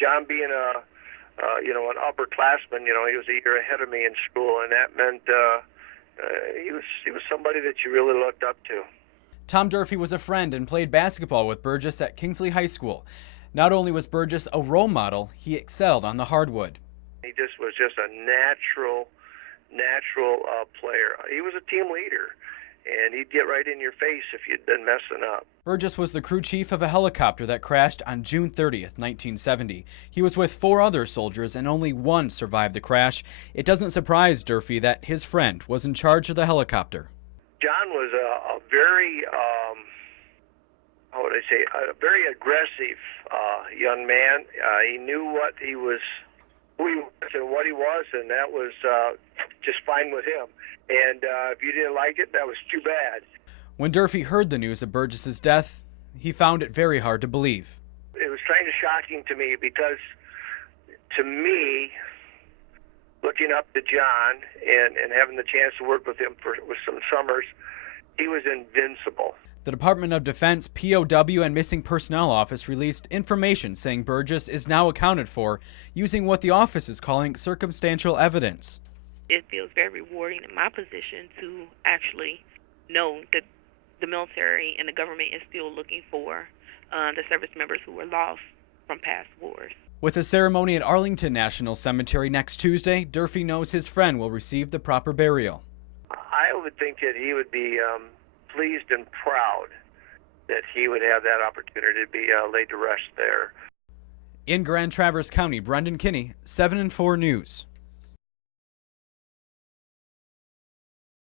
John being an upperclassman, he was a year ahead of me in school, and that meant he was somebody that you really looked up to. Tom Durfee was a friend and played basketball with Burgess at Kingsley High School. Not only was Burgess a role model, he excelled on the hardwood. He was just a natural player. He was a team leader, and he'd get right in your face if you'd been messing up. Burgess was the crew chief of a helicopter that crashed on June 30th, 1970. He was with 4 other soldiers, and only one survived the crash. It doesn't surprise Durfee that his friend was in charge of the helicopter. John was a very, a very aggressive young man. He knew who he was and what he was, and that was just fine with him. And if you didn't like it, that was too bad. When Durfee heard the news of Burgess's death, he found it very hard to believe. It was kind of shocking to me because, to me, looking up to John and having the chance to work with him with some summers, he was invincible. The Department of Defense POW and Missing Personnel Office released information saying Burgess is now accounted for using what the office is calling circumstantial evidence. It feels very rewarding in my position to actually know that the military and the government is still looking for the service members who were lost from past wars. With a ceremony at Arlington National Cemetery next Tuesday, Durfee knows his friend will receive the proper burial. I would think that he would be pleased and proud that he would have that opportunity to be laid to rest there. In Grand Traverse County, Brendan Kinney, 7 and 4 News.